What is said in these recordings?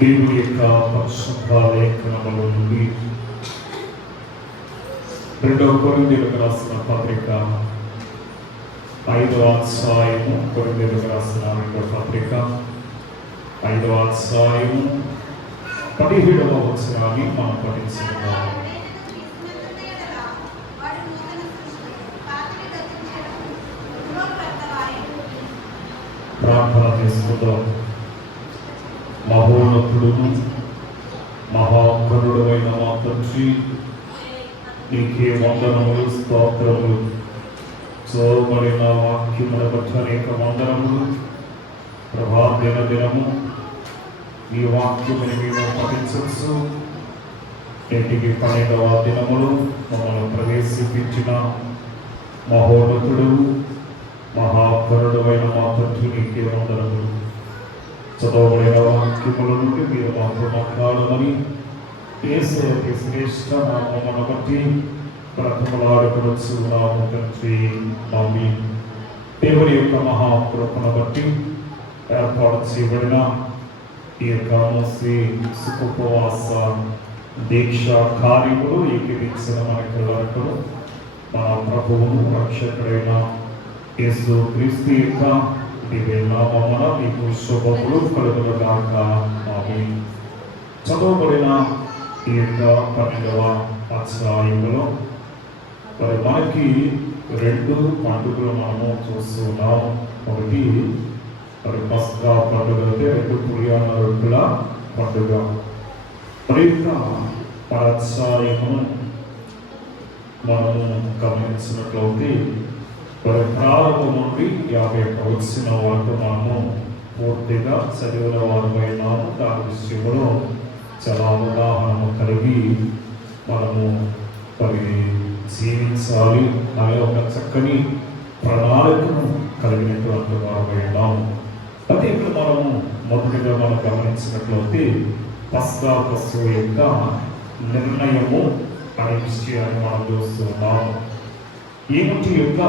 దేవుని యొక్క పరిశుద్ధ లేఖనముల నుండి 2 కొరింథీయులకు రాసిన పత్రిక 5వ అధ్యాయము, కొరింథీయులకు రాసిన 2వ పత్రిక 5వ అధ్యాయము 17వ వచనాన్ని మనం పఠించుకుందాం. ప్రార్థన చేసుకుందాం. మహోన్నతుడును మహాకరుడైన మా తండ్రి, నీకే వందనములు, స్తోత్రములు. చదవబడిన వాక్యముల బట్టి అనేక వందనములు. ప్రభా, దినము ఈ వాక్యముని మేము పఠించవచ్చు. నేటికి 12వ దినములు మమ్మల్ని ప్రవేశించిన మహోన్నతుడు మహాకరుడైన మా తండ్రి, నీకే వందనములు. చదవబడిన వాక్యముల నుండి మీరు మాతో మాట్లాడమని యేసయ్య శ్రేష్ఠ నామమును బట్టి బ్రతిమలాడుకొనుచున్నాము తండ్రి. ఆమేన్. దేవుని యొక్క మహాకృపను బట్టి ఏర్పాటు చేయబడిన ఈ యొక్క మోసి సుఖోపవాస దీక్ష కార్యములు ఏకీవించిన మనకి వరకు మన ప్రభువును రక్షకుడైన యేసు క్రీస్తు యొక్క దివ్య నామమున మీకు శుభములు కలుగునుగాక. ఆమేన్. చదవబడిన ఈ యొక్క 12వ అధ్యాయములో మరి మనకి 2 పండుగలు మనము చూస్తున్నాం. ఒకటి మరి పస్కా పండుగ, అయితే 2 పులియాల రొట్టెల పండుగ. మరి యొక్క అధ్యాయమును మనము గమనించినట్లయితే మరి ప్రారంభం నుండి 51వ వచనం వరకు మనము పూర్తిగా చదివిన వారమైనాము. దాని విషయంలో చాలా అవగాహన కలిగి మనము మరి జీవించాలి అనే ఒక చక్కని ప్రణాళికను కలిగినటువంటి వారమైనాము. అయితే ఇక్కడ మనము మొదటిగా మనం గమనించినట్లయితే పస్కా పశువు యొక్క నిర్ణయము అనే విషయాన్ని మనం చూస్తున్నాము. ఏమిటి యొక్క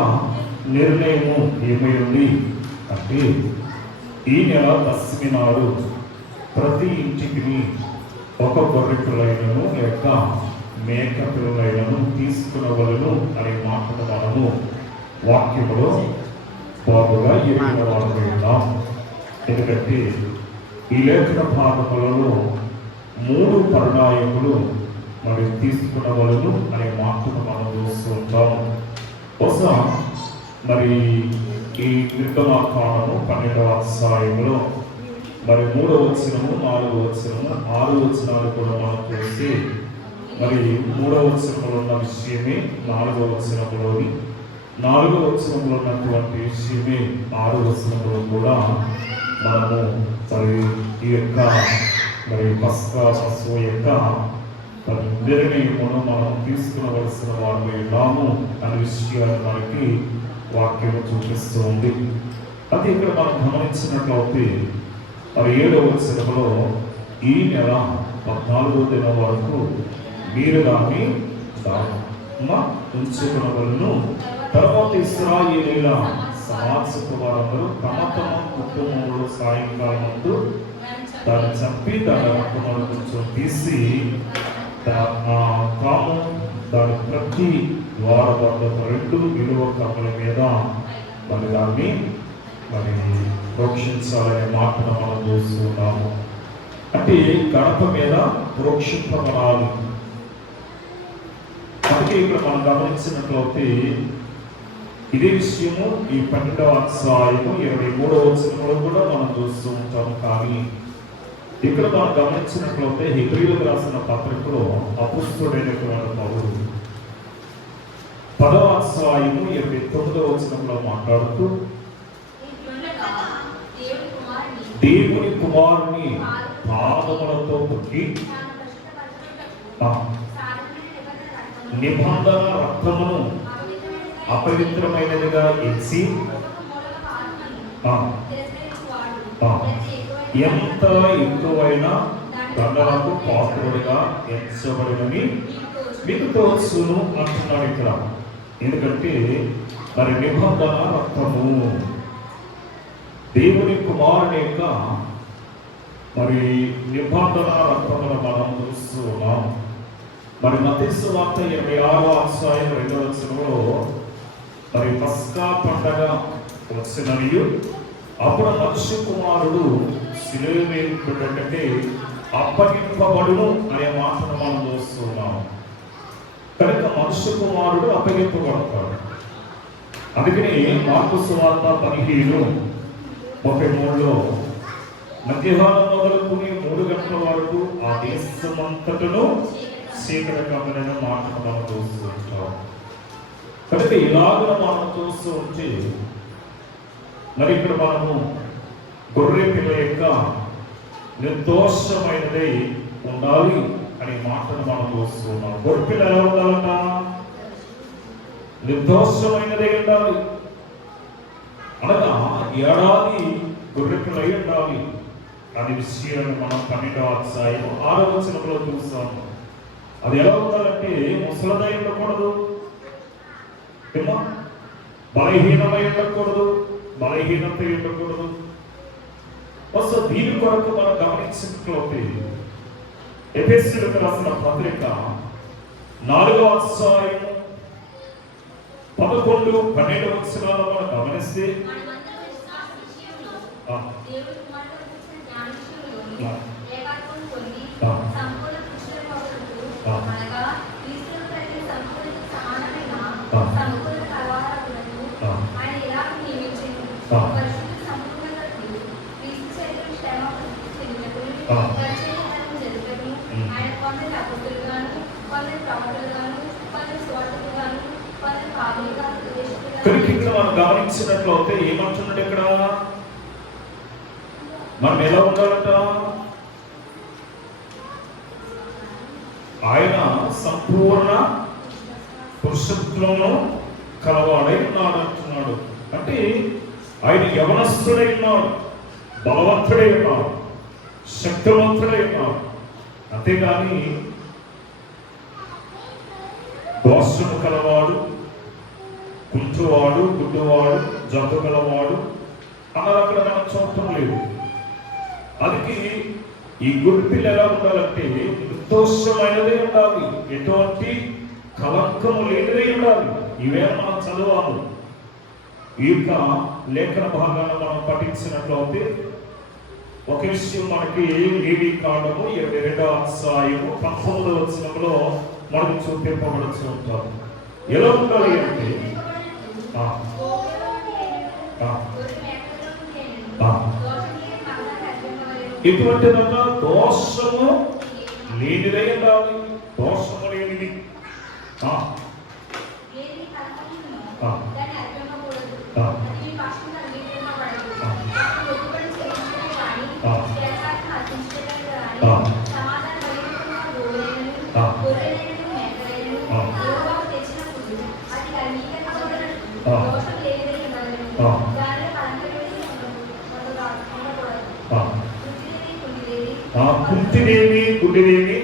నిర్ణయము ఏమై ఉంది అంటే, ఈ నెల 10వ నాడు ప్రతి ఇంటికి ఒక గొర్రె పిల్లలను లేక మేక పిల్లలను తీసుకునవలను అనే మాటను మనము వాక్యములో బాగుగా ఎరిగిన వాడుతున్నాం. ఎందుకంటే ఈ లేఖన భాగములలో 3 పర్యాయములు మరి తీసుకునవలను అనే మాటను మనం చూస్తూ ఉంటాము. బహుశా మరి ఈ నిర్గమాకాండము 12వ అధ్యాయములో మరి 3వ వచనము, 4వ వచనము, 6వ వచనాలు కూడా మనం చూసి మరి 3వ వచనంలో ఉన్న విషయమే 4వ వచనంలోని, 4వ వచనంలో ఉన్నటువంటి విషయమే 6వ వచనంలో కూడా మనము మరి ఈ యొక్క మరి పస్కా పశువు యొక్క నిర్ణయమును మనం తీసుకునవలసిన వారిలో ఉన్నాము అనే విషయాన్ని మనకి వాక్యము చూపిస్తూ ఉంది. అది ఇక్కడ మనం గమనించినట్లయితే మరి 7వ వచనంలో ఈ నెల 14వ దినం వరకు మీరు దాన్ని ఉంచుకునవలను. తర్వాత ఇశ్రాయేలీయుల సమాజపు వారందరూ తమ తమ కుటుంబంలో సాయంకాలం ముందు దాన్ని చంపి దాని రక్తమును కొంచెం తీసి తాము దాని ప్రతి ద్వార వద్ద 2 విలువ కమ్మల మీద మరి దాన్ని మరి ప్రోక్షించాలనే మాటను మనం చూస్తున్నాము. అంటే గడప మీద ప్రోక్షింపబడాలి. అందుకే ఇక్కడ మనం గమనించినట్లయితే ఇదే విషయము ఈ 12వ అధ్యాయము 23వ వచనంలో కూడా మనం చూస్తూ ఉంటాము. కానీ ఇక్కడ మనం గమనించినట్లయితే హెబ్రీయులకు రాసిన పత్రికలో అపుస్తలుడైనటువంటి పౌలు 10వ అధ్యాయము 29వ వచనంలో మాట్లాడుతూ దేవుని కుమారుని పాదములతో పుట్టి నిబంధన రక్తమును అపవిత్రమైనదిగా ఎంచి ఎంత ఎక్కువైన దండలకు పాత్రుడిగా ఎంచబడినని మీకు తోచును అంటున్నాడు ఇక్కడ. ఎందుకంటే మరి నిబంధన రక్తము దేవుని కుమారుని యొక్క మరి నిబంధన రక్తముల మనం చూస్తూ ఉన్నాం. మరి మత్తయి సువార్త 26వ అధ్యాయం 2వ వచనంలో మరి పస్కా పండగ వచ్చిననియు అప్పుడు మనుష్య కుమారుడు శిలువ వేయబడుటకే అప్పగింపబడును అనే మాటను మనం చూస్తున్నాం. కనుక మనుష్య కుమారుడు అప్పగింపబడతాడు. అందుకని మార్కు సువార్త 15:33లో మధ్యాహ్నం మొదలుకుని 3 గంటల వరకు ఆ దేశమంతటను చీకటి కమ్మిన మాటను మనం చూస్తూ ఉంటాం. కనుక ఇలాగ మనం చూస్తూ ఉంటే మరి ఇక్కడ మనము గొర్రె పిల్ల యొక్క నిర్దోషమైనదై ఉండాలి అనే మాటను మనం చూస్తున్నాం. గొర్రె పిల్ల ఎలా ఉండాలంట? నిర్దోషమైనదై ఉండాలి. అనగా ఏడాది గొర్రె పిల్ల అయి ఉండాలి. అది విషయాన్ని మనం 12వ అధ్యాయం 6వ వచనంలో చూస్తాము. అది ఎలా ఉండాలంటే ముసలదై ఉండకూడదు, బలహీనమై ఉండకూడదు, బలహీనత ఉండకూడదు. అసలు దీని కొరకు మనం గమనించినట్లయితే ఎఫెసీయులకు రాసిన పత్రిక 4వ అధ్యాయం 11-12 వచనాలను మనం గమనిస్తే ఇక్కడ మనం గమనించినట్లయితే ఏమంటున్నాడు ఇక్కడ? మనం ఎలా ఉండాలంట? ఆయన సంపూర్ణ పురుషత్వంలో కలవాడై ఉన్నాడు అంటున్నాడు. అంటే ఆయన యవనస్తుడై ఉన్నాడు, బలవంతుడై ఉన్నాడు, శక్తివంతుడై ఉన్నాడు. అంతేగాని దోషము కలవాడు, కుంచువాడు, గుడ్డువాడు, జబ్బు గలవాడు అన్నది అక్కడ మనం చూడటం లేదు. అందుకే ఈ గుడ్పిల్ల ఎలా ఉండాలంటే నిర్దోషమైనదే ఉండాలి, ఎటువంటి కలంకము లేనిదే ఉండాలి. ఇవే మనం చదవాలి. ఈ యొక్క లేఖన భాగాన్ని మనం పఠించినట్లయితే ఒక విషయం మనకి లేవి కాండము 22వ అధ్యాయము 19వ వచనంలో మనకు చూపింపబడుతూ ఉంటాం. ఎలా ఉండాలి అంటే ఇటువంటి దోషము లేనిదై ఉండాలి. దోషము లేనిది కుంటిదేమి గుడ్డిదేమి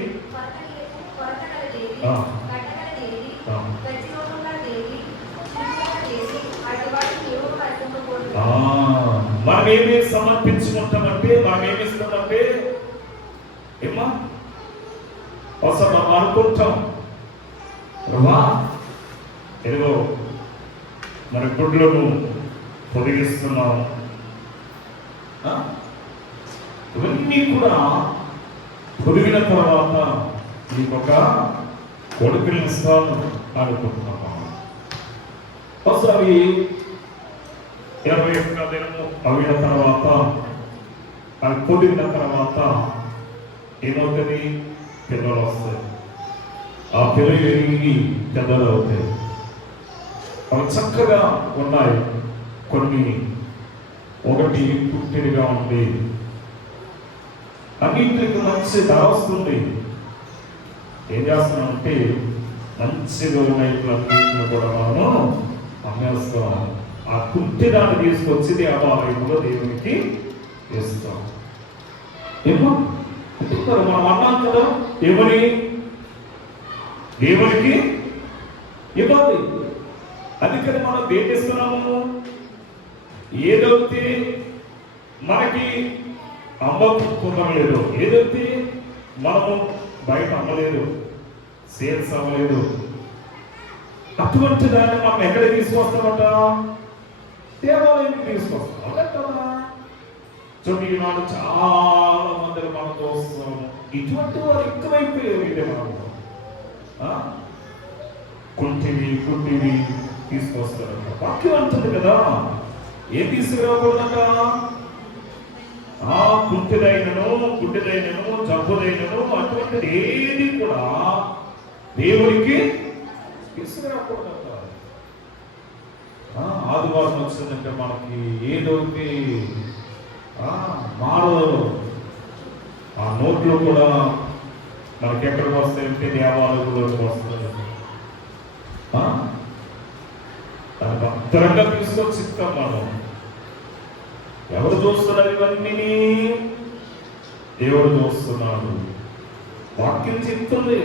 మనం ఏమి సమర్పించుకుంటామంటే మనం ఏమి ఇస్తామంటే ఏమా అవసరం మనం అనుకుంటాం. ఏదో మన గుడ్లను పొదిగిస్తున్నాం. ఇవన్నీ కూడా పొదిగిన తర్వాత నీకొక కొడుకుని ఇస్తాను అనుకుంటున్నాం. ఒకసారి 21వ దినము అయిన తర్వాత అది పొదిగిన తర్వాత ఏమవుతుంది? పిల్లలు వస్తాయి. ఆ పిల్లలు ఎరిగి పెద్దలు అవుతాయి. అవి చక్కగా ఉన్నాయి. కొన్ని ఒకటి పుట్టినగా ఉంది, అన్నింటికి మంచి ధర వస్తుంది. ఏం చేస్తున్నామంటే మంచి గవర్నమెంట్లన్నింటిని కూడా మనము అమ్మేస్తాం. ఆ పుట్టి దాన్ని తీసుకొచ్చి దేవాలయంలో దేవునికి ఇస్తాం. ఏమో మనం అన్నాం కదా, ఏమని? దేవునికి ఇవ్వాలి. అందుకని మనం దేని? అమ్మలేదు. ఏదైతే మనము బయట అమ్మలేదు, సేల్స్ అవ్వలేదు, అటువంటి దాన్ని మనం ఎక్కడికి తీసుకొస్తామట? దేవాలయానికి తీసుకొస్తాం కదా. చూడండి, ఈనాడు చాలా మందిని మనం చూస్తున్నాము. ఇటువంటి వారు ఎక్కువైపోయారు. మనం కుంటివి గుడ్డివి తీసుకొస్తారంట. వాక్యం అంటుంది కదా, ఏం తీసుకురాకూడదంట? కుంటిదైనను గుడ్డిదైనను జబ్బుదైనను అటువంటిది ఏది కూడా దేవుడికి తీసుకురాకూడదంట. ఆదివారం వచ్చిందంటే మనకి ఏదోకి మారదు. ఆ నోట్లో కూడా మనకి ఎక్కడికి వస్తాయంటే దేవాలయంలోకి వస్తుంది. దానికి భద్రంగా తీసుకొచ్చి ఇస్తాం మనం. ఎవరు చూస్తున్నారు? ఇవన్నీ దేవుడు చూస్తున్నాడు. వాక్యం చెప్తుంది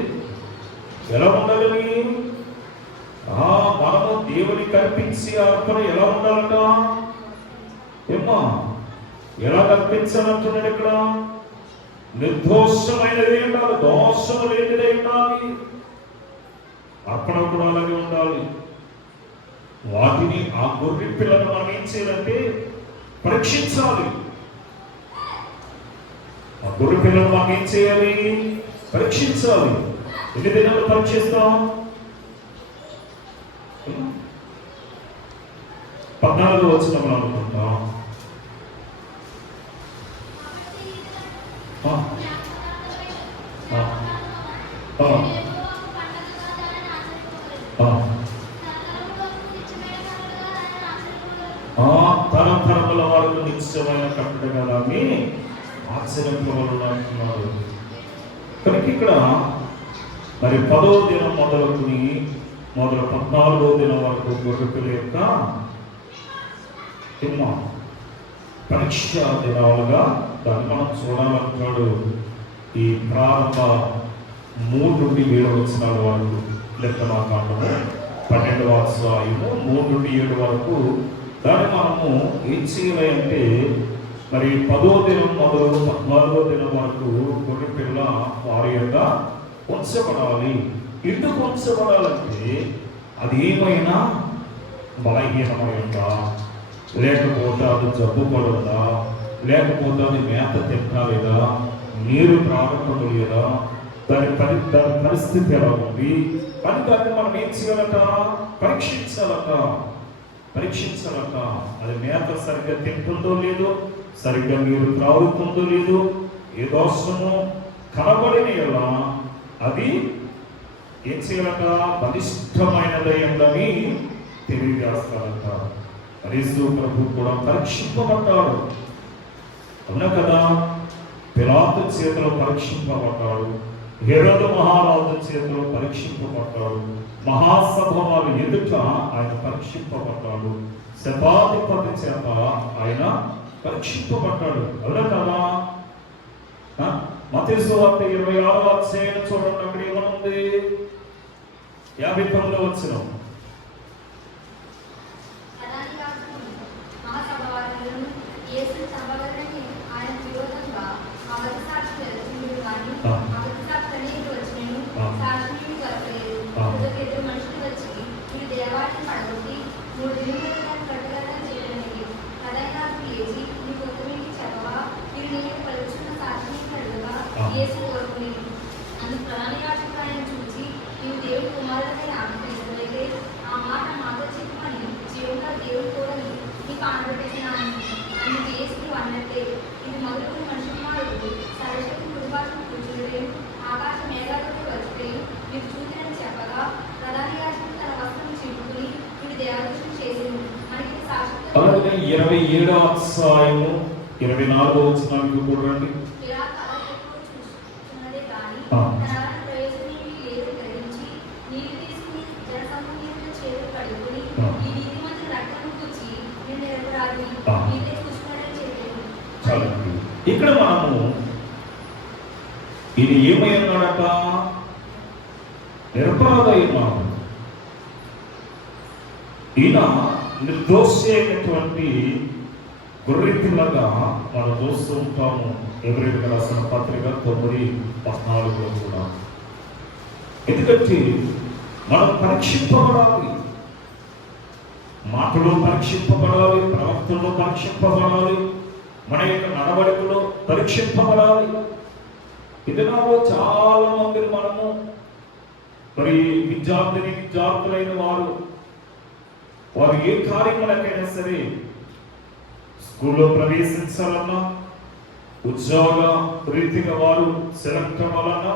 ఎలా ఉండాలని. మనము దేవుని కల్పించి అర్పణ ఎలా ఉండాలంట? ఏమ్మా, ఎలా కల్పించాలంటున్నాడు ఇక్కడ? నిర్దోషమైనది ఉండాలి, దోషము లేనిదే ఉండాలి. అర్పణ కూడా అలాగే ఉండాలి. వాటిని ఆ గొర్రె పిల్లను మనం ఏం చేయాలంటే పరీక్షించాలి. ఆ గొర్రె పిల్లలు మనం ఏం చేయాలి? పరీక్షించాలి. ఎన్ని దినాలు పరీక్షిస్తాం? 14వ వచనం అనుకుంటాం. తరతరముల వరకు నిశ్చయమైన కట్టడగా దాన్ని ఆశ్చర్యపరులు అంటున్నారు. కనుక ఇక్కడ మరి 10వ దినం మొదలుకుని 14వ దినం వరకు గొర్రెపిల్ల యొక్క పరీక్ష దినాలుగా దాన్ని మనం చూడాలంటున్నాడు. ఈ ప్రారంభ 3 నుండి 7 వచనాల వరకు లెక్కనాకాండము 12వ అధ్యాయము 3 నుండి 7 వరకు దాన్ని మనము ఏం చేయాలి అంటే మరి 10వ దినం మొదలు 14వ దినం వరకు గొర్రె పిల్ల వారి యొక్క ఉంచబడాలి. ఎందుకు ఉంచబడాలంటే అది ఏమైనా బలహీనమైందా, లేకపోతే అది జబ్బు పడుందా, లేకపోతే అది మేత తింటాలేదా, నీరు త్రాగటం లేదా, దాని పరిస్థితి ఎలా ఉంది అని దాన్ని మనం ఏం చేయాలట? పరీక్షించాలట. అది మేత సరిగ్గా తింటుందో లేదో, సరిగ్గా నీరు త్రాగుతుందో లేదో, ఏ దోషము కనబడిన ఎలా అది ఏం చేయాలట? బలిష్టమైనదై ఉందని తెలియజేస్తారట. యేసు ప్రభు కూడా పరీక్షింపబడ్డాడు. అవునా కదా? పిలాతు చేతిలో పరీక్షింపబడ్డాడు, హెరోదు మహారాజు చేతిలో పరీక్షింపబడ్డాడు, మహాసభ వారి ఎదుట ఆయన పరీక్షింపబడ్డాడు, శతాధిపతి చేత ఆయన పరీక్షింపబడ్డాడు. అవునా కదా? మత్తయి సువార్త 26వ అధ్యాయం చూడండి, అక్కడ ఏమనుంది? 59వ వచనం. అలాగే 27వ అధ్యాయము 24వ వచనానికి కూడా రండి. ఇక్కడ మనము ఇది ఏమై ఉన్నాడట? నిరపరాధైనాడు. ఈయన నిర్దోషి అయినటువంటి గొర్రెపిల్లగా మనం చూస్తూ ఉంటాము. ఎబ్రేయులకు రాసిన పత్రిక 9:14 కూడా. ఎందుకంటే మనం పరీక్షింపబడాలి, మాటలో పరీక్షింపబడాలి, ప్రవర్తనలో పరీక్షింపబడాలి, మన యొక్క నడవడికలో పరీక్షింపబడాలి. ఇదినాలో చాలా మందిని మనము మరి విద్యార్థులైన వారు ఏ కార్యములకైనా సరే, స్కూల్లో ప్రవేశించాలన్నా, ఉద్యోగ రీతిగా వారు సెలెక్ట్ అవ్వాలన్నా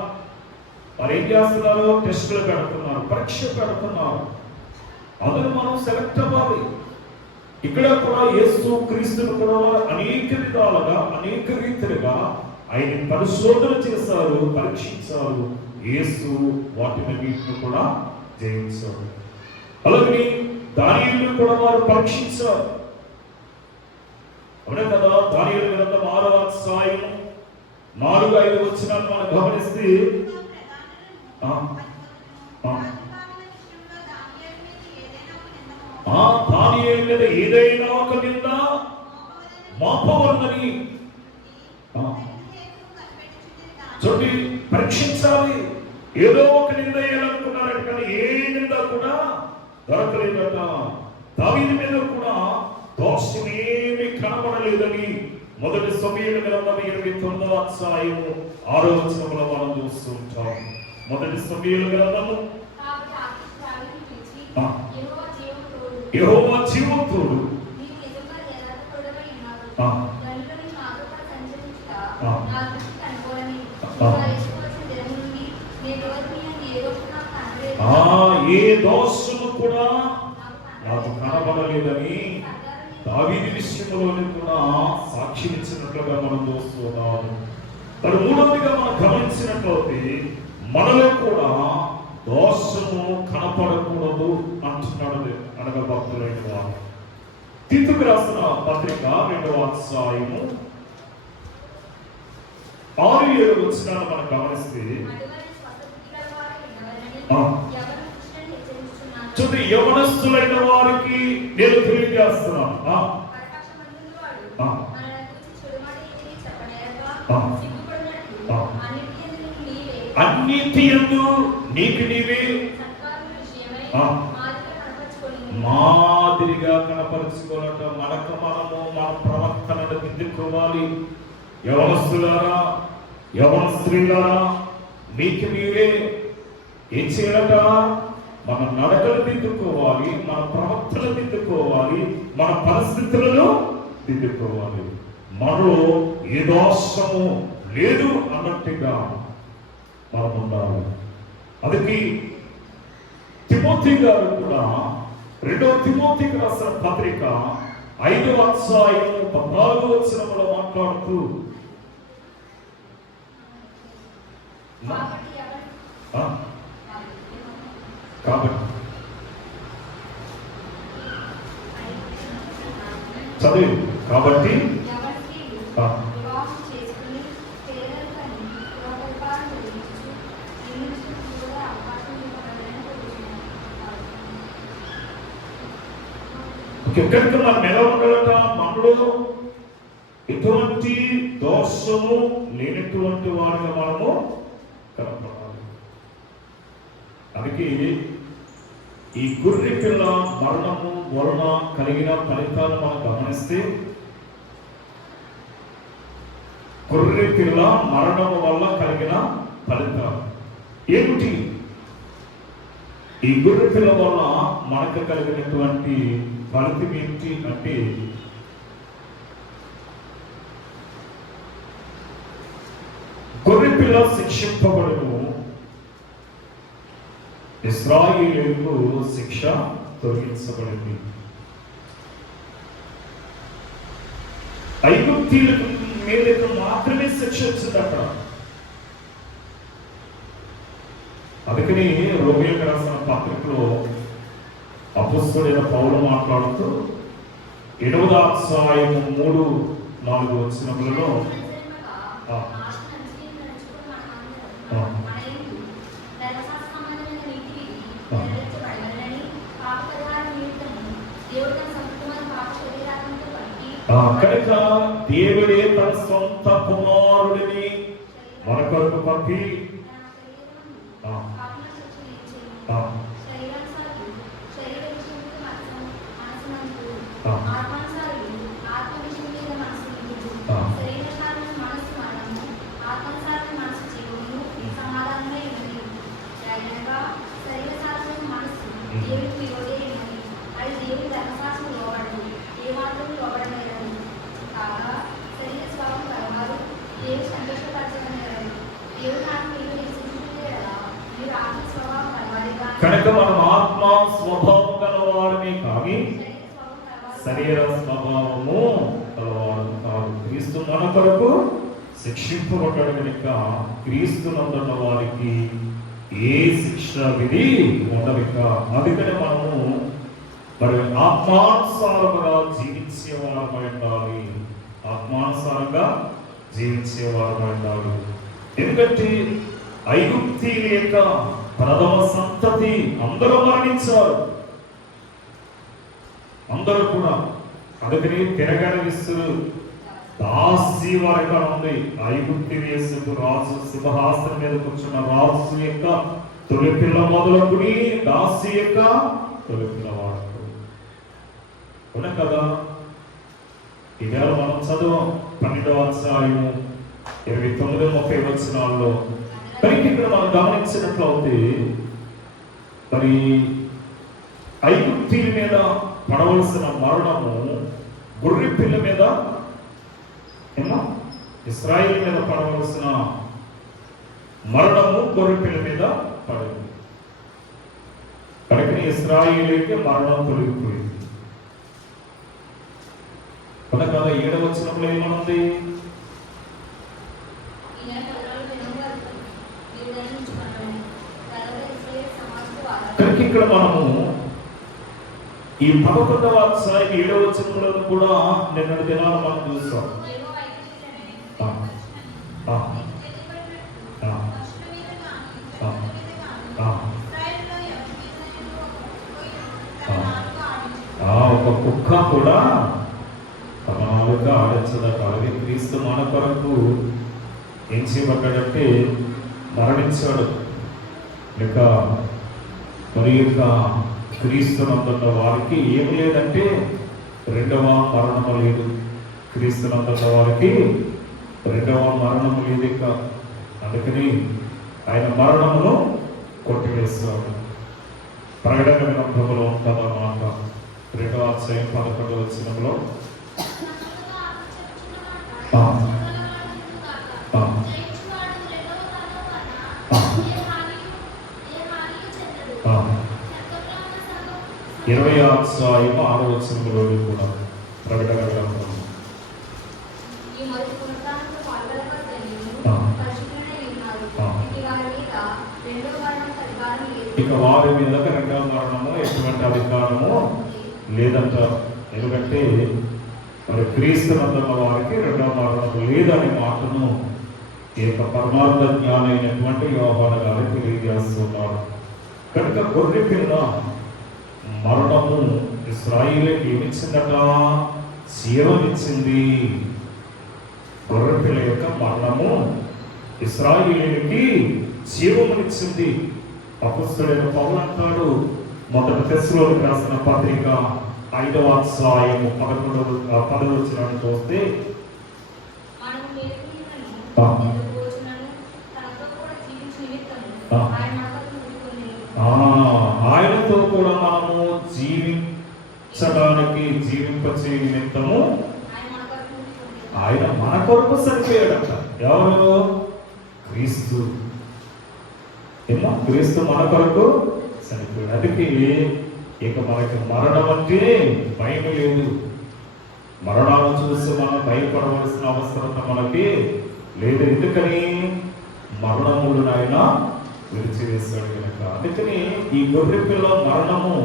వారు ఏం చేస్తున్నారు? టెస్టులు పెడుతున్నారు, పరీక్ష పెడుతున్నారు. అందులో మనం సెలెక్ట్ అవ్వాలి. ఇక్కడ కూడా యేసు క్రీస్తును కూడా అనేక విధాలుగా, అనేక రీతిగా ఆయన పరిశోధన చేశారు, పరీక్షించారు. యేసు వాటిని కూడా జయించారు. అలాగే దానియేలును కూడా వారు పరీక్షించారు. అవునే కదా? దానియేలు గ్రంథం 6వ అధ్యాయం 4-5 వచనాలు మనం గమనిస్తే, దానియేలు మీద ఏదైనా ఒక నింద మోపవలనని చూడండి, పరీక్షించాలి. ఏదో ఒక నింద వేయాలనుకున్నారట, కానీ ఏ నింద కూడా దొరకలేదట. దావీదు మీద కూడా దోషం ఏమీ కనబడలేదని 1 సమూయేలు గ్రంథం 29వ అధ్యాయం 6వ వచనంలో మనం చూస్తూ ఉంటాం. 1 సమూయేలు గ్రంథము, యెహోవా జీవముతోడు ఏ దోషము కూడా నాకు కనబడలేదని దావీదు విషయంలోని కూడా సాక్షి ఇచ్చినట్లుగా మనం చూస్తున్నాము. మరి మూడవదిగా మనం గమనించినట్లయితే మనలో కూడా దోషము కనపడకూడదు అంటున్నాడు అనగా భక్తులైన వారు. తీతుకు రాసిన పత్రిక 2వ అధ్యాయము 6-7 వచనాలు మనం గమనిస్తే, చూడండి, యవనస్తులైన వారికి నేను తెలియజేస్తున్నాను, అన్నిటి యందు నీకు నీవే మాదిరిగా కనపరుచుకోవాలట. మనకు మనము మన ప్రవర్తనను దిద్దుకోవాలి. యవనస్తులారా, యవన స్త్రీలారా, మీకు మీరే ఏం చేయాలట? మన నడకలు దిద్దుకోవాలి, మన ప్రవర్తన దిద్దుకోవాలి, మన పరిస్థితులను దిద్దుకోవాలి. మనలో ఏ దోషము లేదు అన్నట్టుగా మనం ఉండాలి. అందుకే తిమోతి గారు కూడా 2వ తిమోతికి రాసిన పత్రిక 5వ అధ్యాయం 14వ వచనంలో మాట్లాడుతూ, కాబట్టి చదివి, కాబట్టి ఎక్కడికి మనం ఎలా ఉండగలట? మనలో ఎటువంటి దోషము లేనటువంటి వాడిగా మనము కనపడాలి. అందుకే ఈ గొర్రె పిల్ల మరణము వలన కలిగిన ఫలితాలు మనం గమనిస్తే, గొర్రె పిల్ల మరణము వల్ల కలిగిన ఫలితాలు ఏమిటి? ఈ గొర్రె పిల్ల వల్ల మనకు కలిగినటువంటి ఫలితం ఏమిటి అంటే, గొర్రె పిల్ల శిక్షింపబడును, ఇశ్రాయేలీయులకు శిక్ష తొలగించబడింది. ఐగుప్తీయులకు మీదకు మాత్రమే శిక్ష వచ్చిందట. అందుకని రోమీయులకు రాసిన పత్రికలో అపొస్తలుడైన పౌలు మాట్లాడుతూ 8వ అధ్యాయం 3-4 వచనములలో కనుక దేవుడే తన సొంత కుమారుడిని మన కొరకు పంపి కనుక మనం ఆత్మ స్వభావం గలవారిని కాని శరీర స్వభావము గలవారు కాదు. క్రీస్తు మన కొరకు శిక్షింపబడ్డాడు కనుక క్రీస్తునందున్న వారికి ఏ శిక్ష విధి ఉండవిక. అందుకని మనము మరి ఆత్మానుసారంగా జీవించేవారమై ఉండాలి. ఆత్మానుసారంగా జీవించేవారమై ఉండాలి. ఎందుకంటే ఐగుప్తీయుల యొక్క ప్రథమ సంతతి అందరూ మరణించారు. అందరూ కూడా అందుకని తిరగడవిస్తులు దాసి వరకు ఉంది. ఐగుప్తి దేశపు రాజు సింహాసనం మీద కూర్చున్న రాజు యొక్క తొలిపిల్ల మొదలుకుని దాసి యొక్క తొలిపిల్ల వరకు ఉన్న కదా. ఇవాళ మనం చదువు 12వ అధ్యాయము 29-30 వచనాల్లో పైకి ఇక్కడ మనం గమనించినట్లయితే మరి ఐగుప్తీయుల మీద పడవలసిన మరణము గొర్రె పిల్ల మీద ఏమో ఇశ్రాయేలు మీద పడవలసిన మరణము గొర్రె పిల్ల మీద పడింది. కనుక ఇశ్రాయేలుకి మరణం తొలగిపోయింది. కనుక 7వ వచనంలో ఏమనుంది? కనుక ఇక్కడ మనము ఈ 11వ అధ్యాయం 7వ వచనంలో కూడా నిన్నటి దినాలు మనం చూస్తాం. ఒక కుక్క కూడా తనాలుగా ఆడించదట. అది క్రీస్తు మన కొరకు ఏం చేయబడ్డాడంటే మరణించాడు. లేక మరి యొక్క క్రీస్తునందున్న వారికి ఏమి లేదంటే రెండవ మరణము లేదు. క్రీస్తునందున్న వారికి రెండవ మరణము లేదు. ఇక అందుకని ఆయన మరణమును కొట్టివేస్తాడు. ప్రకటన గ్రంథంలో ఉంటుందన్నమాట. 2వ అధ్యాయం 11వ వచనంలో ఇరవై 6వ వచనంలో కూడా ప్రకటన గ్రంథం ఇక వారి మీద రెండవ మరణము ఎటువంటి అధికారము లేదంటారు. ఎందుకంటే మరి క్రీస్తునందున్న వారికి రెండవ మరణము లేదనే మాటను ఈ యొక్క పరమార్థ జ్ఞానం అయినటువంటి యోహాను గారు తెలియజేస్తున్నారు. కనుక గొర్రె పిల్ల మరణము ఇశ్రాయేలుకి ఏమిచ్చిందట? జీవమిచ్చింది. గొర్రె పిల్ల యొక్క మరణము ఇశ్రాయేలుకి జీవమునిచ్చింది. అపొస్తలుడైన పౌలు అంటాడు, మొదటి తెస్సలోనికి రాసిన పత్రిక 5వ అధ్యాయము 10వ వచనాన్ని చూస్తే ఆయనతో కూడా మనము జీవించడానికి జీవింపచే నిమిత్తము ఆయన మన కొరకు చనిపోయాడట. ఎవరు? క్రీస్తు. ఏమో క్రీస్తు మన కొరకు చనిపోయాడు. అందుకే ఇక మనకి మరణం అంటే భయం లేదు. మరణాలను చూసి మనం భయపడవలసిన అవసరత మనకి లేదు. ఎందుకని? మరణములు నాయన విడిచివేశాడు కనుక. అందుకని ఈ గొర్రె పిల్ల మరణము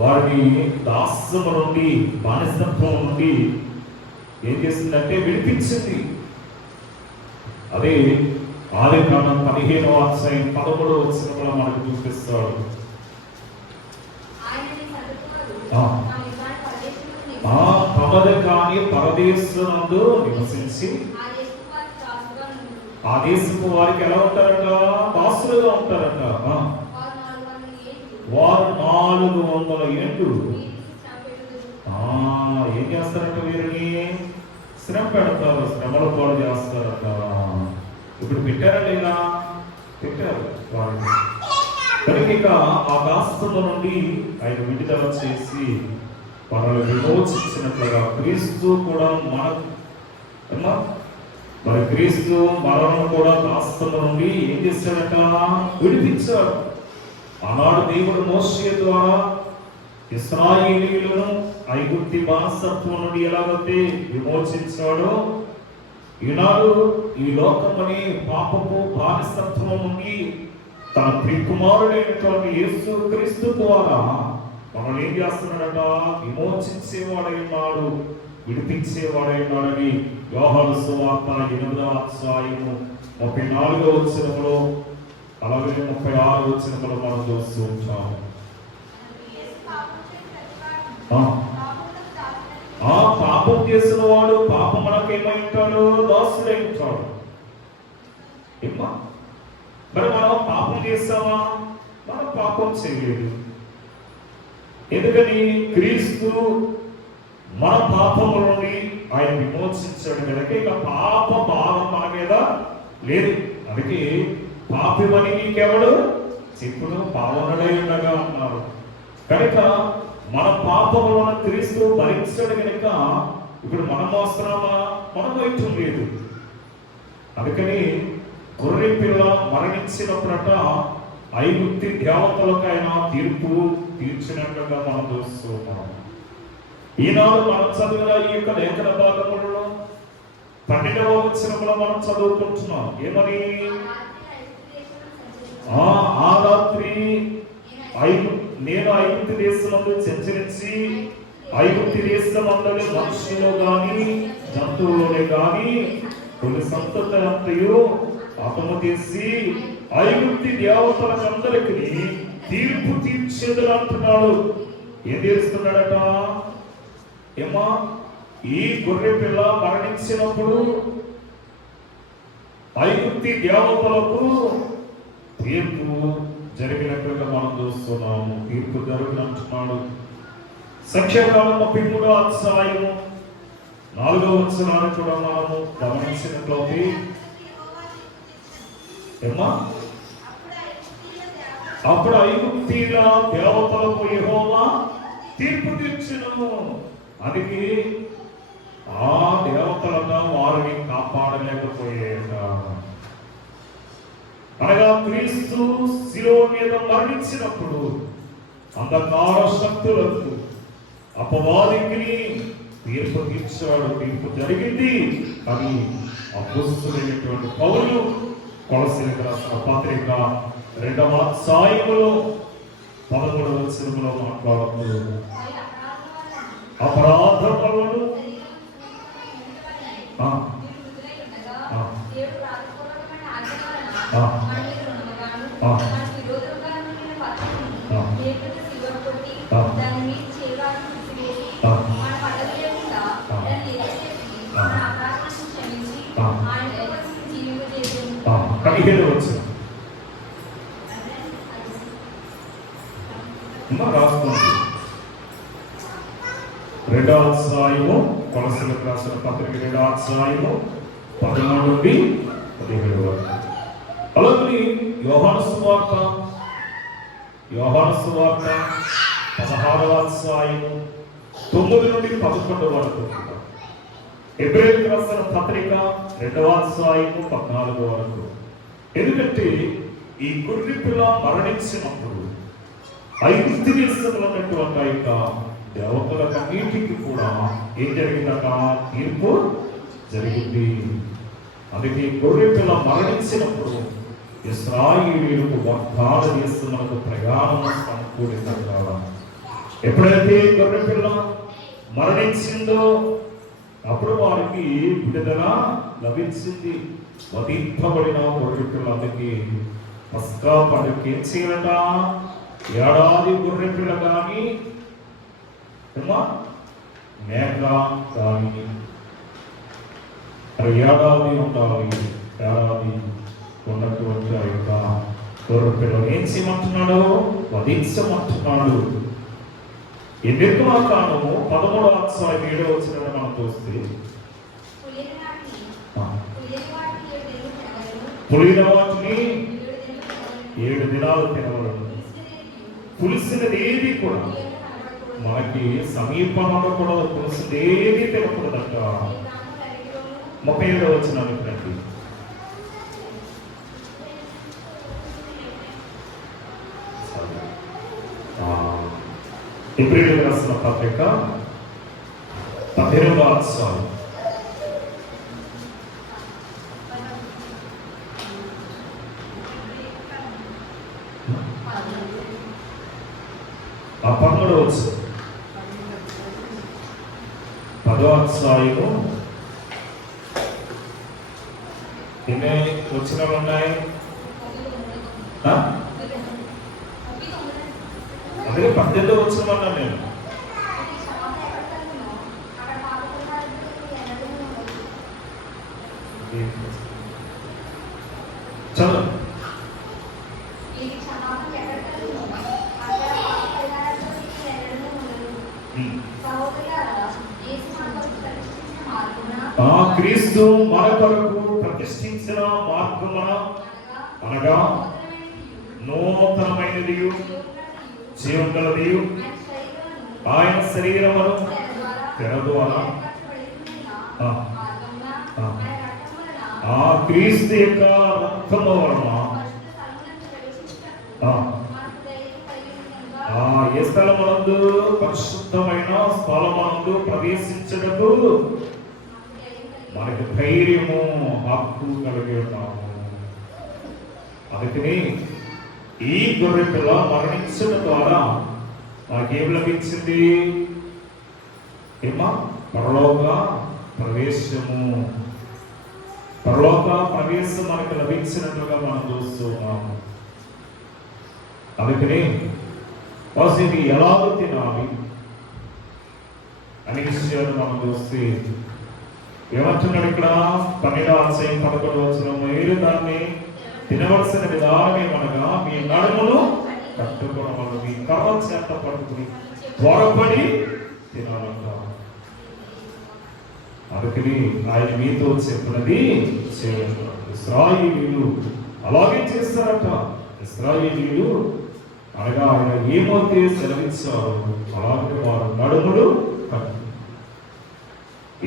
వారిని దాస్యము నుండి బానిసత్వం నుండి ఏం చేసిందంటే విడిపించింది. అదే ఆదికాండం 15వ అధ్యాయం 13వ వచనంలో మనకు చూపిస్తాడు. తమ సమ్మతి కాని పరదేశమునందు నివసించి ఆ దేశపు వారికి ఎలా ఉంటారట? దాసులుగా ఉంటారట. వారు 400 ఏళ్ళు ఏం చేస్తారట? వీరిని శ్రమ పెడతారు, శ్రమల పాలు చేస్తారట. ఇప్పుడు పెట్టారా లేదా? పెట్టారు వారిని. కనుక ఇక ఆ దాస్తము నుండి ఆయన విడుదల చేసి మనల్ని విమోచించినట్లుగా క్రీస్తు కూడా మరి క్రీస్తు మనలను కూడా దాస్తము నుండి ఏం చేశాడట? విడిపించాడు. ఆనాడు దేవుడు మోషే ద్వారా ఇశ్రాయేలీయులను ఐగుప్తి బానిసత్వం నుండి ఎలాగైతే విమోచించాడో, ఈనాడు ఈ లోకమని పాపపు బానిసత్వం నుండి తన ప్రియకుమారుడైనటువంటి యేసు క్రీస్తు ద్వారా మనల్ని ఏం చేస్తున్నాడట? విమోచించేవాడైనాడు, విడిపించేవాడైనాడని యోహాను సువార్త 8వ అధ్యాయము 34వ వచనములో, అలాగే 36వ వచనములో మనం చూస్తూ ఉంటాము. పాపం చేసిన వాడు పాపం మనకేమై ఉంటాడు? దాసుడై ఉంటాడు. మరి మనం పాపం చేస్తామా? మనం పాపం చేయలేదు. ఎందుకని? క్రీస్తు మన పాపము నుండి ఆయన విమోచించాడు కనుక ఇక పాప భావం మన మీద లేదు. అందుకే పాపివని నీకెవడు చెప్పుడు? పావనుడై ఉండగా అన్నారు. కనుక మన పాపములను క్రీస్తు భరించాడు కనుక ఇప్పుడు మనం మోస్తున్నామా? మనం వైద్యం లేదు. అందుకని గొర్రె పిల్ల మరణించినప్పుడట ఐగుప్తి దేవతలకైనా తీర్పు తీర్చినట్లుగా మనం చూస్తున్నాం. ఈనాడు మనం చదివిన ఈ యొక్క లేఖన భాగములలో 12వ వచనంలో మనం చదువుకుంటున్నాం. ఏమని? ఆ రాత్రి నేను ఐగుప్తి దేశమందు సంచరించి ఐగుప్తి దేశమందరి మనుషులు గాని జంతువులోనే గాని కొన్ని సంతతంతయు పాపము చేసి ఐగుప్తి దేవతలకందరికి తీర్పు తీర్చేదని అంటున్నాడు. ఏం తీరుస్తున్నాడట? ఏమా, ఈ గొర్రె పిల్ల మరణించినప్పుడు ఐగుప్తి దేవతలకు తీర్పు జరిగినట్లుగా మనం చూస్తున్నాము. తీర్పు జరుగునంటున్నాడు. సంఖ్యాకాలం 33వ అధ్యాయము 4వ వచనాన్ని కూడా మనము గమనించినట్లయితే ఏమా, అప్పుడు ఐగుప్తీల దేవతలకు యెహోవా తీర్పు తీర్చును. అందుకే ఆ దేవతలను వారిని కాపాడలేకపోయేట. అనగా క్రీస్తు శిలువ మీద మరణించినప్పుడు అంధకార శక్తులకు అపవాదికి తీర్పు తీర్చాడు. తీర్పు జరిగింది. కానీ అపోస్తలుడైనటువంటి పౌలు కొలస్సీయులకు రాసిన పత్రిక 2వ అధ్యాయములో 13వ వచనములో మాట్లాడుతూ అపరాధములను రాసుకోండి. 2వ అధ్యాయము కొలస్సీయులకు రాసిన పత్రిక 2వ అధ్యాయము 13 నుండి 17 వరకు. అలాగే యోహాను సువార్త 16వ అధ్యాయము 9 నుండి 11 వరకు. హెబ్రీయులకు రాసిన పత్రిక 2వ అధ్యాయము 14 వరకు. ఎందుకంటే ఈ గొర్రె పిల్ల మరణించినప్పుడు ఐగుప్తు దేశంలో ఉన్నటువంటి ఆ యొక్క దేవతలకన్నిటికీ కూడా ఏం జరిగిందట? తీర్పు జరిగింది. అందుకే గొర్రె పిల్ల మరణించినప్పుడు ఇశ్రాయేలీయులకు వాగ్దాన దేశమునకు ప్రయాణం సమకూడిందట. ఎప్పుడైతే గొర్రె పిల్ల మరణించిందో అప్పుడు వారికి విడుదల లభించింది. వధింపబడిన గొర్రె పిల్లలకి పస్కా పండుగ ఏం చేయాలట? ఏడాది గొర్రె పిల్ల కానీ మేక కానీ ఏడాది ఉండాలి. ఏడాది ఉన్నటువంటి ఆ యొక్క గొర్రె పిల్లలు ఏం చేయమంటున్నాడు? వధించమంటున్నాడు. ఎందుకు కారణము 13:7 మనం చూస్తే పులిన వాటిని 7 దినాలు తినవలను. పులిసినది ఏది కూడా మనకి సమీపంలో కూడా పులిసినది ఏది తినకూడదట. 37 రండి. హెబ్రీయులకు రాసిన పత్రిక 18వ అధ్యాయం 13వ వచనం. 10వ అధ్యాయము ఎన్ని వచనాలు ఉన్నాయి? అదే 18వ వచనం అన్నా నేను. చదువు. క్రీస్తు మన కొరకు ప్రతిష్ఠించిన మార్గమున అనగా నూతనమైనది జీవం గలది ఆయన శరీరమును తెరద్వారా ఆ క్రీస్తు యొక్క రక్తము వలన ఏ స్థలమునందు పరిశుద్ధమైన స్థలమునందు ప్రవేశించుటకు మనకి ధైర్యము హక్కు కలిగి ఉన్నాము. అందుకని ఈ గొర్రె పిల్ల మరణించడం ద్వారా మనకేం లభించింది? ఏమా? పరలోక ప్రవేశము. పరలోక ప్రవేశం మనకు లభించినట్లుగా మనం చూస్తున్నాము. అందుకని వాసిని ఎలాగో తినాలి అనే విషయాలు మనం చూస్తే ఏమంటున్నాడు ఇక్కడ? 12:11 మీరు దాన్ని తినవలసిన విధానం ఏమనగా మీ నడుమును కట్టుకోవడం, మీ కర్ర చేత పట్టుకుని త్వరపడి తినాలంట. అందుకని ఆయన మీతో చెప్పినది చేయండి. ఇశ్రాయేలీయులు అలాగే చేస్తారట. ఇశ్రాయేలీయులు అనగా ఆయన ఏమైతే సెలవిచ్చారు అలాగే వారు నడుములు కట్టు.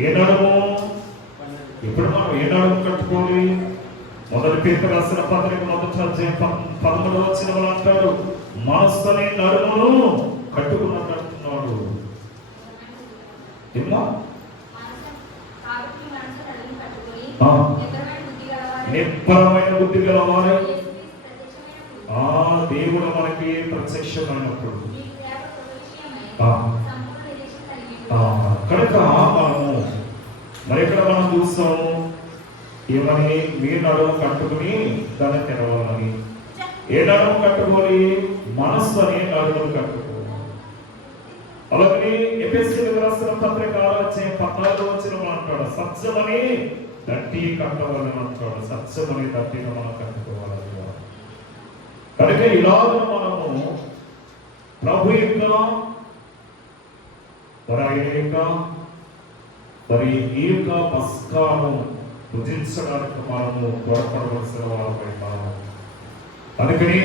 ఏ నడుము? ఇప్పుడు మనం ఏ నడుము కట్టుకోవాలి? మొదటి పేతురు రాసిన పత్రిక 1:13 వచనంలో అంటాడు, మనస్సుని నడుమును కట్టుకున్నట్టు అంటున్నాడు. ఏమా? నిబ్బరమైన బుద్ధి గలవారు దేవుడు మనకి ప్రత్యక్షమైనప్పుడు కనుక మనము మరి ఇక్కడ మనం చూస్తాము ఏమని? మీ నడుము కట్టుకుని దాన్ని తెరవాలని. ఏ నడుము కట్టుకోవాలి? మనస్సు అని నడుమును కట్టుకోవాలి. అలాగే ఎఫెసీయులకు రాసిన పత్రిక 6:14 అంటాడు, సత్యమని దట్టి కట్టవాలని అంటాడు. సత్యమని దట్టిగా మనం కట్టుకోవాలి. కనుక ఇలాగ మనము ప్రభు యొక్క మరి ఈ యొక్క పస్కాను భుజించడానికి మనము త్వరపడవలసిన వారమైనాము. అందుకని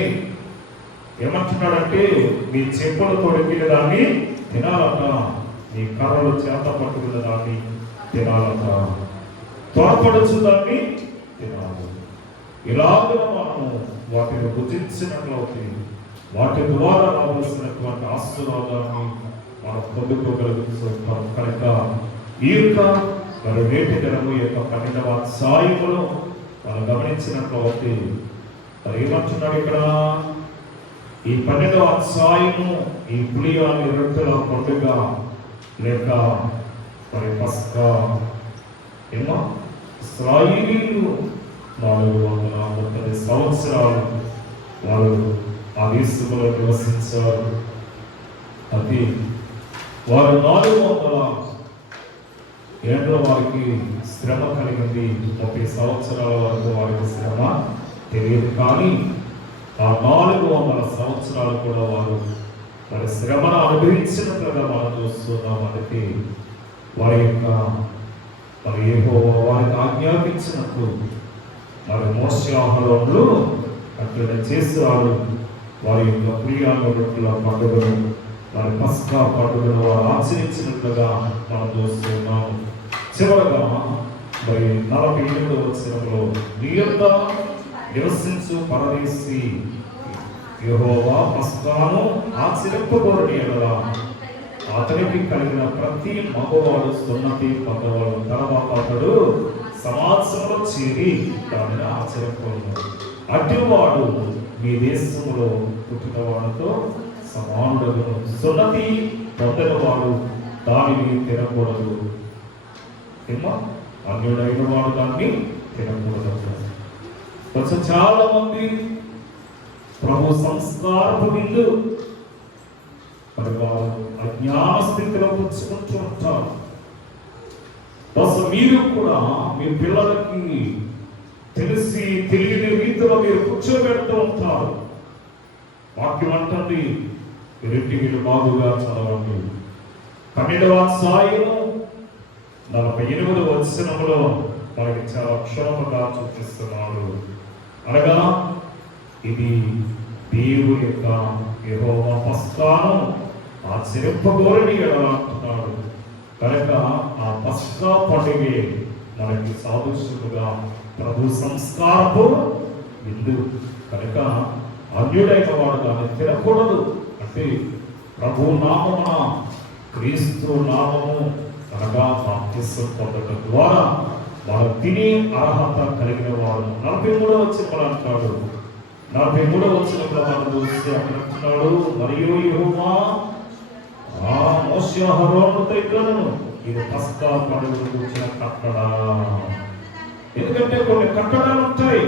ఏమంటున్నాడంటే మీ చెప్పులు తొడిగిన దాన్ని తినాలట, మీ కర్రలు చేత పట్టుకున్న దాన్ని తినాలట, త్వరపడుచు దాన్ని తినాలి. ఇలాగ మనము వాటిని భుజించినట్లయితే వాటి ద్వారా రావాల్సినటువంటి ఆశీర్వాదాన్ని మనం పొందుకోగలుగుతాం. కనుక ఈ యొక్క మరి నేటి దినము యొక్క 12వ అధ్యాయములో మనం గమనించినట్లయితే మరి ఏమంటున్నాడు ఇక్కడ? ఈ 12వ అధ్యాయము ఈ పులియాని రొట్టెల పండుగ లేక మరి పస్కా ఏమో ఇశ్రాయేలీయులు 430 సంవత్సరాలు వారు ఆ దేశంలో నివసించారు. అది వారు ఏంటో వారికి శ్రమ కలిగింది. 30 సంవత్సరాల వరకు వారికి శ్రమ తెలియదు. కానీ ఆ 400 సంవత్సరాలు కూడా వారు మరి శ్రమను అనుభవించినట్లుగా మనం చూస్తున్నాం. అందుకే వారి యొక్క మరి యెహోవా వారికి ఆజ్ఞాపించినట్టు మరి మోషే అహరోనులు అట్లా చేస్తారు. వారి యొక్క ప్రియాల పండుగను మరి పస్కా పండుగను వారు ఆచరించినట్లుగా మనం చూస్తున్నాము. చివరగా మరి 48వ వచనంలో నీ యొద్ద నివసించు పరదేశి యెహోవా పస్కాను ఆచరింపబోరని ఎడల అతనికి కలిగిన ప్రతి మగవాడు సున్నతి పొందవాడు, తర్వాత అతడు సమాజంలో చేరి దానిని ఆచరింపబడు. అటువాడు మీ దేశంలో పుట్టిన వాడితో సమానుడును. సున్నతి పొందిన వాడు దానిని తినకూడదు. అన్యుడైన వాడు దాన్ని తినకూడదు. కొంచెం చాలా మంది ప్రభు సంస్కారపు విందు మరి వారు అజ్ఞాన స్థితిలో పుచ్చుకుంటూ ఉంటారు. అసలు మీరు కూడా మీ పిల్లలకి తెలిసి తెలియని రీతిలో మీరు కూర్చోబెడుతూ ఉంటారు. వాక్యం అంటుంది, మీరు బాగుగా చదవండి. 12వ అధ్యాయము 48వ వచనంలో మనకి చాలా క్షోభగా చూపిస్తున్నాడు. అనగా ఇది దేవుని యొక్క యెహోవా పస్కాను ఆచరింపగోరని అంటున్నాడు. కనుక ఆ పస్కా పండుగే మనకి సాదృశ్యముగా ప్రభు సంస్కారపు విందు. కనుక అన్యుడైన వాడు దాన్ని తినకూడదు. అంటే ప్రభు నామమున క్రీస్తు నామము అనగా బాప్తిసం పొందడం ద్వారా వారు తినే అర్హత కలిగిన వారు. 43వ వచనంలో అంటాడు, 43వ వచనంలో మనం చూస్తే అక్కడ అంటున్నాడు, మరియు యెహోవా మోషే అహరోనుతో ఇట్లనెను, ఇది పస్కా పండుగకు వచ్చిన కట్టడ. ఎందుకంటే కొన్ని కట్టడాలు ఉంటాయి,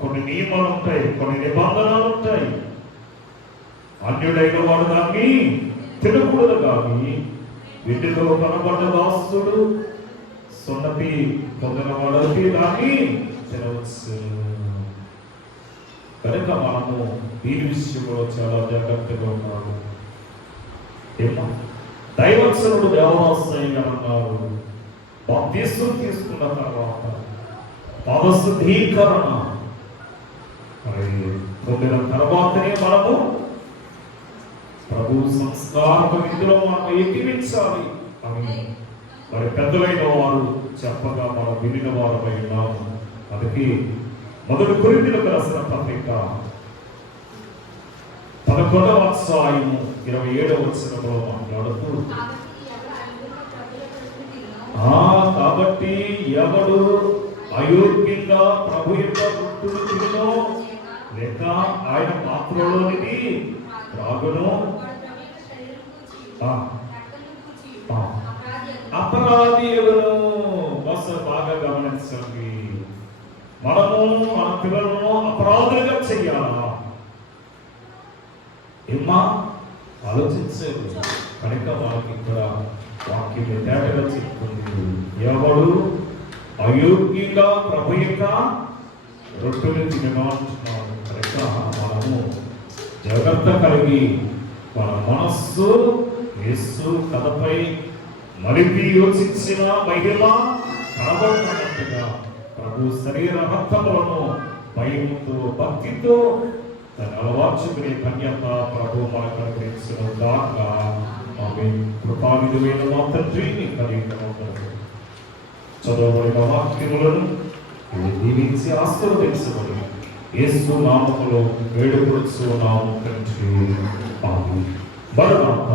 కొన్ని నియమాలు ఉంటాయి, కొన్ని నిబంధనలు ఉంటాయి. అన్యుడైన వాడు దాన్ని తినకూడదు. కానీ వీటిలో కనబడ్డ దాసుడు సున్నతి పొందిన వాడికి దాన్ని తినవచ్చు. కనుక మనము దీని విషయంలో చాలా జాగ్రత్తగా ఉన్నాము. దైవక్షణుడు దేవరాశ్రయంగా అన్నారు. బాప్తిసం తీసుకున్న తర్వాత పాపశుద్ధీకరణ మరి పొందిన తర్వాతనే మనము ప్రభు సంస్కార విధిలో మనం ఎక్కించాలి అని మరి పెద్దలైన వారు చెప్పగా మనం వినిన వారమై ఉన్నాము. అందుకే మొదటి కొరింథీయులకు రాసిన పత్రిక 11వ అధ్యాయము 27వ వచనంలో మాట్లాడుతూ, కాబట్టి ఎవడు అయోగ్యంగా ప్రభు యొక్క గుర్తులు తినో లేక ఆయన పాత్రలోనిది త్రాగును అపరాధీయులను. బాగా గమనించండి, మనము మన పిల్లలను అపరాధులుగా చెయ్యాలా? ఏమ్మా ఆలోచించారు. కనుక వాళ్ళకి ఇక్కడ వాక్యం తేటగా చెప్తుంది, ఎవడు అయోగ్యంగా ప్రభు యొక్క రొట్టెలు తినమంటున్నాడు. కనుక మనము జాగ్రత్త కలిగి మన మనస్సు యేసు కథపై మరిపి యోచించిన మహిమ కనబడుతున్నట్టుగా ప్రభు శరీర రక్తములను భయముతో భక్తితో తన అలవార్చుకునే కన్యత ప్రభు మనకు అనుగ్రహించిన దాకా ఆమె కృపావిధులైన మా తండ్రిని కలిగి చదవబడిన వాక్యములను దీవించి ఆశీర్వదించబడి యేసు నామములో వేడుకొనుచున్నాము తండ్రి. ఆమేన్. మరణాత